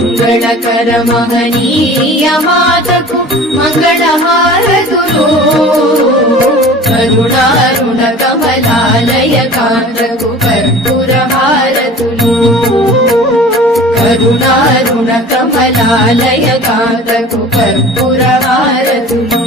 మంగళకర మహనీయ మాతకు మంగళహారతులు కరుణారుణ కమలాలయ కాంతకు కర్పూర హారతులు కరుణారుణ కమలాలయ కాంతకు కర్పూర హారతులు